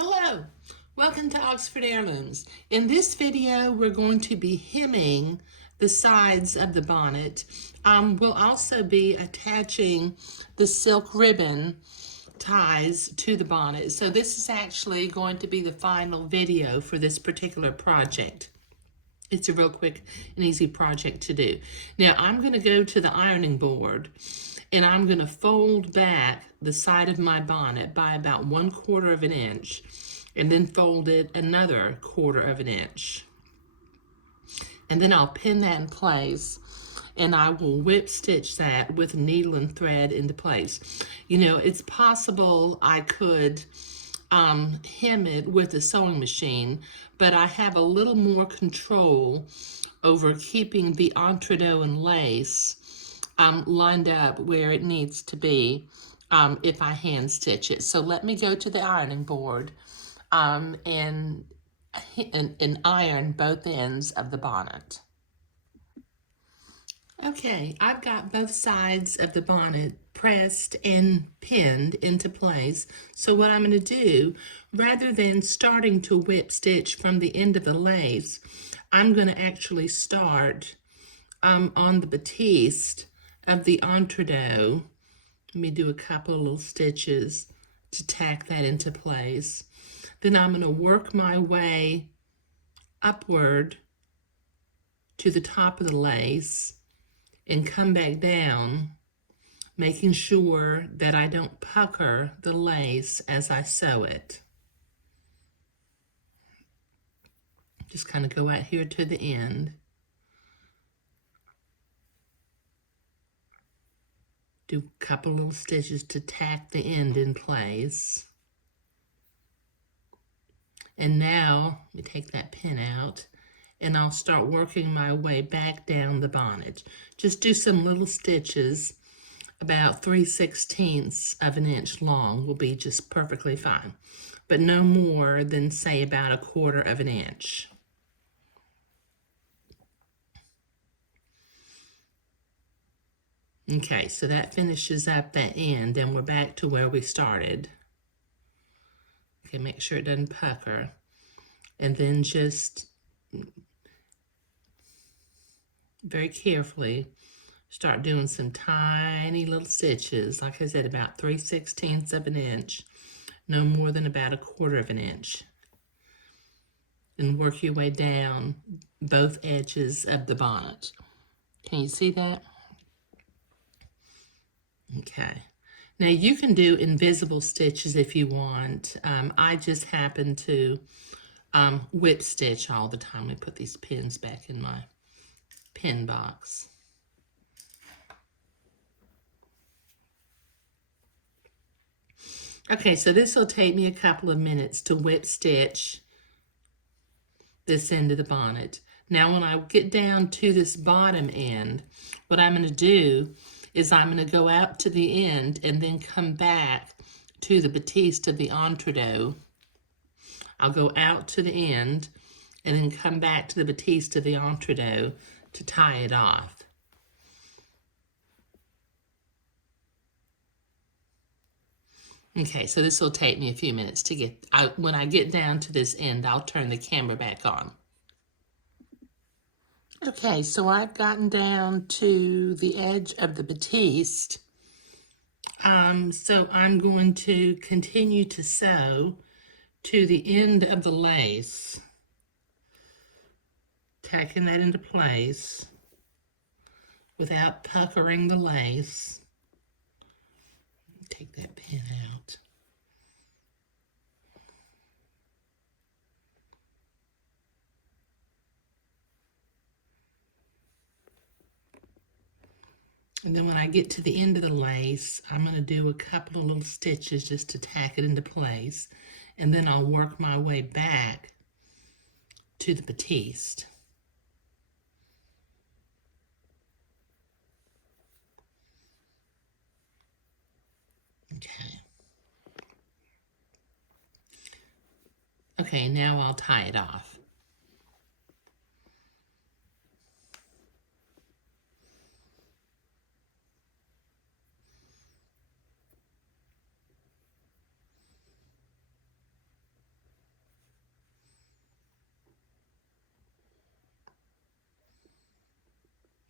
Hello, welcome to Oxford Heirlooms. In this video, we're going to be hemming the sides of the bonnet. We'll also be attaching the silk ribbon ties to the bonnet. So this is actually going to be the final video for this particular project. It's a real quick and easy project to do. Now I'm going to go to the ironing board and I'm going to fold back the side of my bonnet by about 1/4 of an inch and then fold it another 1/4 of an inch. And then I'll pin that in place and I will whip stitch that with needle and thread into place. You know, it's possible I could hem it with a sewing machine, but I have a little more control over keeping the entredot and lace lined up where it needs to be if I hand stitch it. So let me go to the ironing board and iron both ends of the bonnet. Okay, I've got both sides of the bonnet pressed and pinned into place. So what I'm going to do, rather than starting to whip stitch from the end of the lace, I'm going to actually start on the batiste of the entredot. Let me do a couple of little stitches to tack that into place. Then I'm going to work my way upward to the top of the lace and come back down, making sure that I don't pucker the lace as I sew it. Just kind of go out here to the end. Do a couple little stitches to tack the end in place. And now, let me take that pin out, and I'll start working my way back down the bonnet. Just do some little stitches, about 3/16 of an inch long will be just perfectly fine, but no more than say about 1/4 of an inch. Okay, so that finishes up that end, and we're back to where we started. Okay, make sure it doesn't pucker, and then just very carefully start doing some tiny little stitches, like I said, about 3/16 of an inch, no more than about 1/4 of an inch. And work your way down both edges of the bonnet. Can you see that? Okay. Now you can do invisible stitches if you want. I just happen to whip stitch all the time. Let me put these pins back in my pin box. Okay, so this will take me a couple of minutes to whip stitch this end of the bonnet. Now when I get down to this bottom end, what I'm going to do is I'm going to go out to the end and then come back to the batiste of the entredot. I'll go out to the end and then come back to the batiste of the entredot to tie it off. Okay, so this will take me a few minutes to get, when I get down to this end, I'll turn the camera back on. Okay, so I've gotten down to the edge of the batiste. So I'm going to continue to sew to the end of the lace, tacking that into place without puckering the lace. Take that pin out. And then when I get to the end of the lace, I'm going to do a couple of little stitches just to tack it into place. And then I'll work my way back to the batiste. Okay. Okay, now I'll tie it off.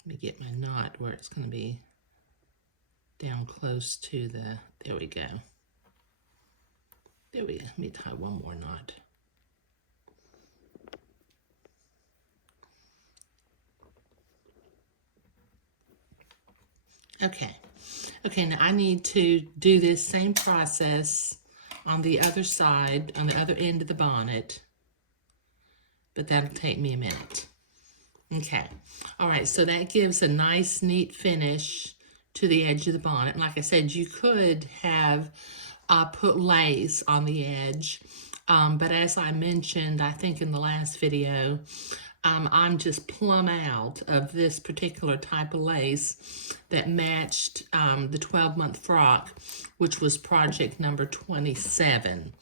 Let me get my knot where it's going to be down close to the, there we go. There we go. Let me tie one more knot. Okay. Okay, now I need to do this same process on the other side, on the other end of the bonnet, but that'll take me a minute. Okay. All right, so that gives a nice, neat finish to the edge of the bonnet. And like I said, you could have put lace on the edge, but as I mentioned, I think in the last video, I'm just plumb out of this particular type of lace that matched the 12-month frock, which was project number 27.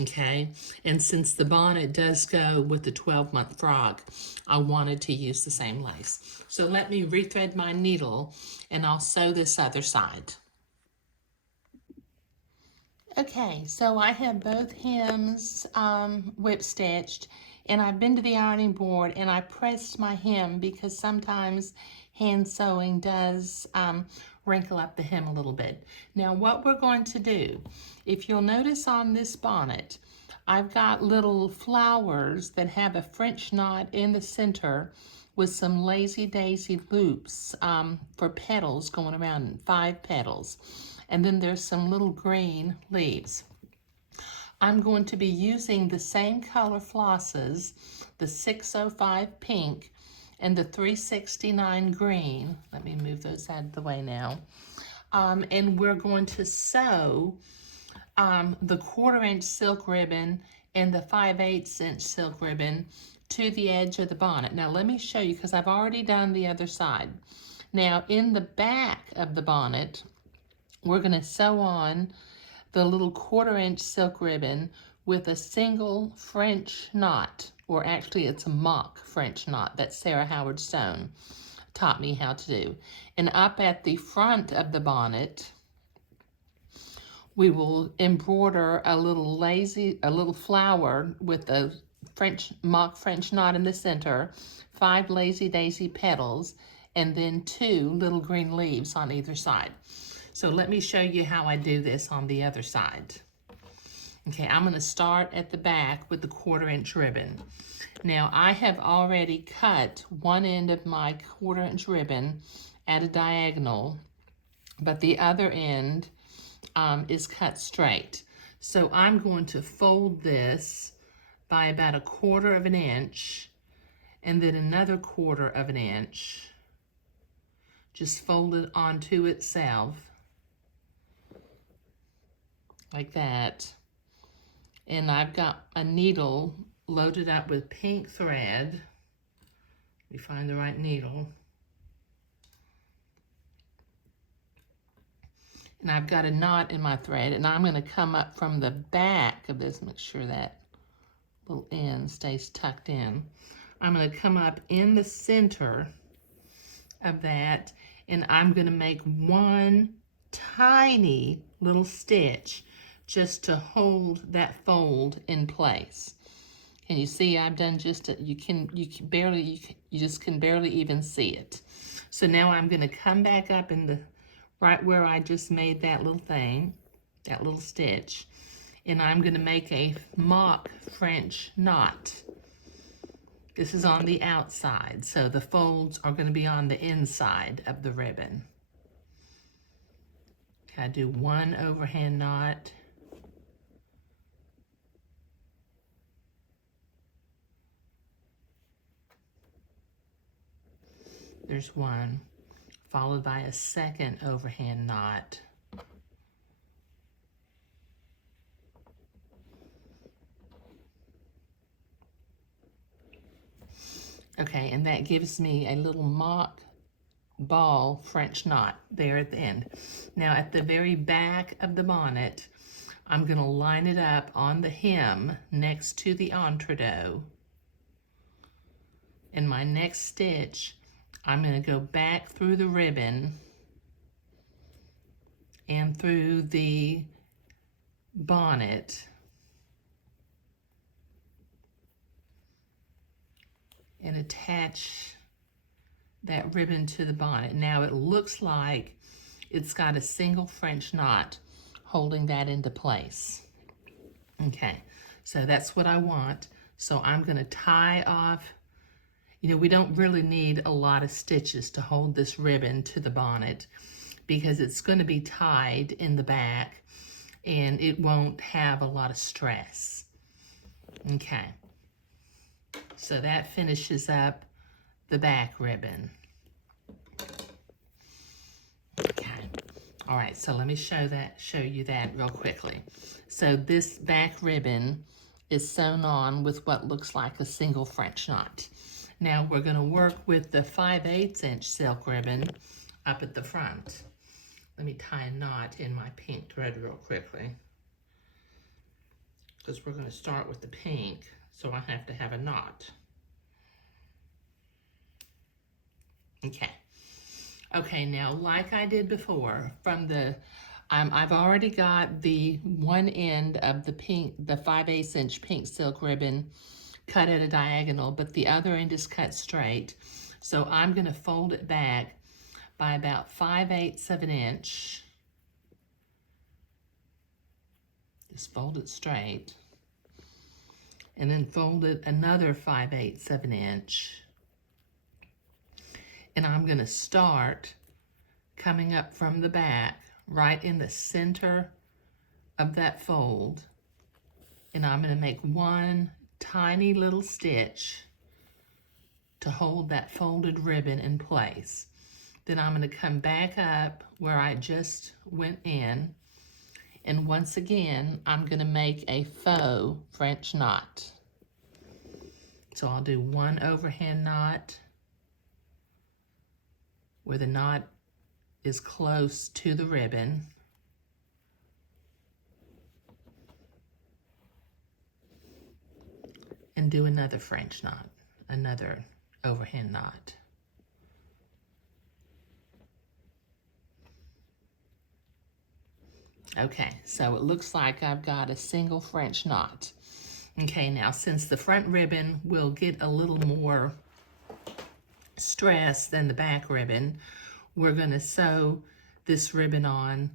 Okay, and since the bonnet does go with the 12-month frock, I wanted to use the same lace. So let me rethread my needle and I'll sew this other side. Okay, so I have both hems whip stitched, and I've been to the ironing board and I pressed my hem because sometimes hand sewing does wrinkle up the hem a little bit. Now what we're going to do, if you'll notice on this bonnet, I've got little flowers that have a French knot in the center with some lazy daisy loops for petals going around, 5 petals. And then there's some little green leaves. I'm going to be using the same color flosses, the 605 pink and the 369 green. Let me move those out of the way now. And we're going to sew the 1/4-inch silk ribbon and the 5/8 inch silk ribbon to the edge of the bonnet. Now let me show you, because I've already done the other side. Now in the back of the bonnet, we're going to sew on the little 1/4-inch silk ribbon with a single French knot, or actually it's a mock French knot that Sarah Howard Stone taught me how to do. And up at the front of the bonnet, we will embroider a little flower with a mock French knot in the center, 5 lazy daisy petals, and then 2 little green leaves on either side. So let me show you how I do this on the other side. Okay, I'm going to start at the back with the 1/4-inch ribbon. Now I have already cut one end of my 1/4-inch ribbon at a diagonal, but the other end is cut straight. So I'm going to fold this by about 1/4 of an inch and then another 1/4 of an inch. Just fold it onto itself like that. And I've got a needle loaded up with pink thread. Let me find the right needle. And I've got a knot in my thread, and I'm going to come up from the back of this, make sure that little end stays tucked in. I'm going to come up in the center of that, and I'm going to make one tiny little stitch just to hold that fold in place. Can you see I've done just a, you just can barely even see it. So now I'm going to come back up in the right where I just made that little thing, that little stitch, and I'm going to make a mock French knot. This is on the outside, so the folds are going to be on the inside of the ribbon. Okay, I do one overhand knot. There's one, followed by a second overhand knot. Okay, and that gives me a little mock ball French knot there at the end. Now at the very back of the bonnet, I'm going to line it up on the hem next to the entredot. In my next stitch, I'm going to go back through the ribbon and through the bonnet and attach that ribbon to the bonnet. Now it looks like it's got a single French knot holding that into place. Okay, so that's what I want. So I'm going to tie off. You know, we don't really need a lot of stitches to hold this ribbon to the bonnet because it's going to be tied in the back and it won't have a lot of stress. Okay, so that finishes up the back ribbon. Okay, all right, so let me show you that real quickly. So this back ribbon is sewn on with what looks like a single French knot. Now we're going to work with the 5/8 inch silk ribbon up at the front. Let me tie a knot in my pink thread real quickly, because we're going to start with the pink, so I have to have a knot. Okay, now like I did before, from the I've already got the one end of the 5/8 inch pink silk ribbon cut at a diagonal, but the other end is cut straight. So I'm going to fold it back by about 5/8 of an inch. Just fold it straight. And then fold it another 5/8 of an inch. And I'm going to start coming up from the back right in the center of that fold. And I'm going to make one tiny little stitch to hold that folded ribbon in place. Then I'm going to come back up where I just went in, and once again I'm going to make a faux French knot. So I'll do one overhand knot where the knot is close to the ribbon, and do another French knot, another overhand knot. Okay, so it looks like I've got a single French knot. Okay, now since the front ribbon will get a little more stress than the back ribbon, we're going to sew this ribbon on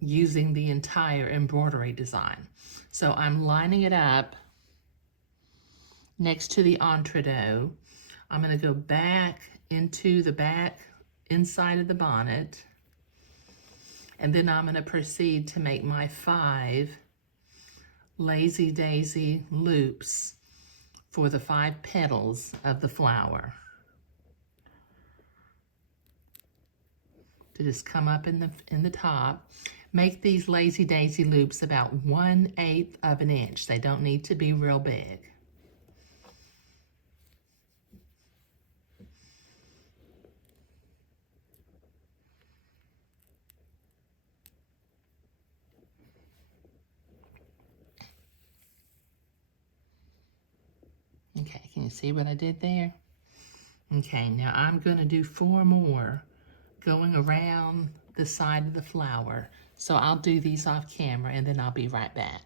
using the entire embroidery design. So I'm lining it up next to the entredeaux. I'm going to go back into the back inside of the bonnet, and then I'm going to proceed to make my 5 lazy daisy loops for the 5 petals of the flower. To just come up in the top. Make these lazy daisy loops about 1/8 of an inch. They don't need to be real big. Okay, can you see what I did there? Okay, now I'm going to do 4 more going around the side of the flower. So I'll do these off camera and then I'll be right back.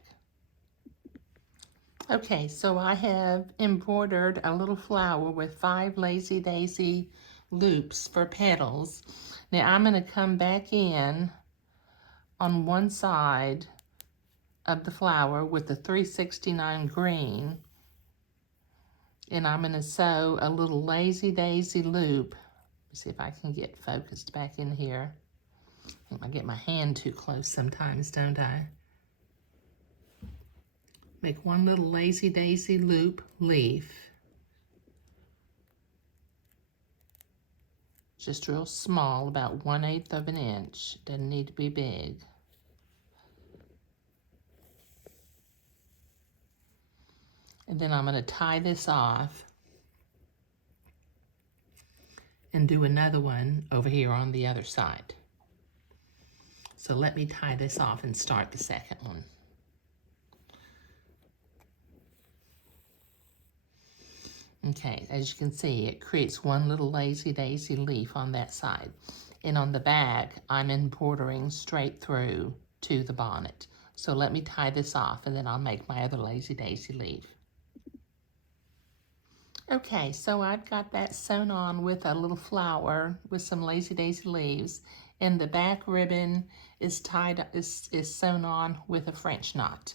Okay, so I have embroidered a little flower with 5 lazy daisy loops for petals. Now I'm going to come back in on one side of the flower with the 369 green, and I'm going to sew a little lazy daisy loop. Let's see if I can get focused back in here. I think I get my hand too close sometimes, don't I? Make one little lazy daisy loop leaf. Just real small, about 1/8 of an inch. Doesn't need to be big. And then I'm going to tie this off and do another one over here on the other side. So let me tie this off and start the second one. Okay, as you can see, it creates one little lazy daisy leaf on that side. And on the back, I'm embroidering straight through to the bonnet. So let me tie this off and then I'll make my other lazy daisy leaf. Okay, so I've got that sewn on with a little flower with some lazy daisy leaves, and the back ribbon is is sewn on with a French knot.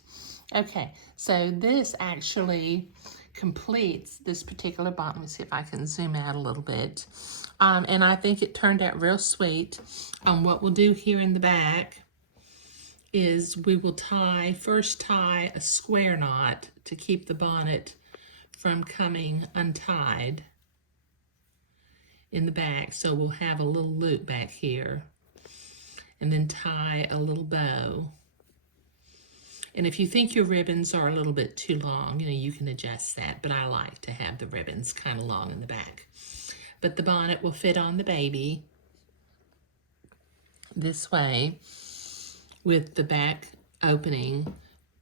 Okay, so this actually completes this particular bonnet. Let me see if I can zoom out a little bit. And I think it turned out real sweet. What we'll do here in the back is we will first tie a square knot to keep the bonnet from coming untied in the back. So we'll have a little loop back here and then tie a little bow. And if you think your ribbons are a little bit too long, you can adjust that, but I like to have the ribbons kind of long in the back. But the bonnet will fit on the baby this way with the back opening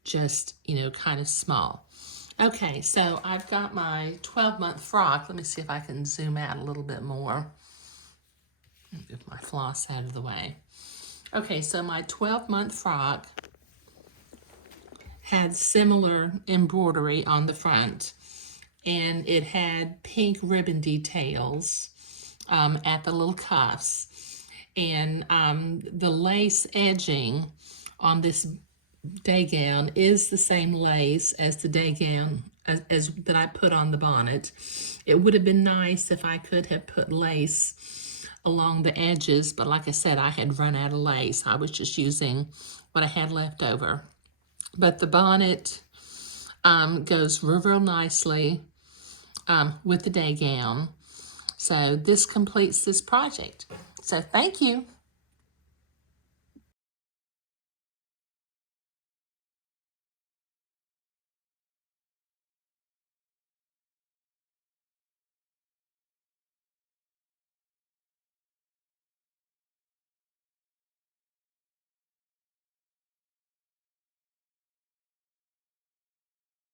just, kind of small. Okay, so I've got my 12-month frock. Let me see if I can zoom out a little bit more. Move my floss out of the way. Okay, so my 12-month frock had similar embroidery on the front, and it had pink ribbon details at the little cuffs, and the lace edging on this day gown is the same lace as the day gown as that I put on the bonnet. It would have been nice if I could have put lace along the edges, but like I said, I had run out of lace. I was just using what I had left over. But the bonnet goes real nicely with the day gown. So this completes this project. So thank you.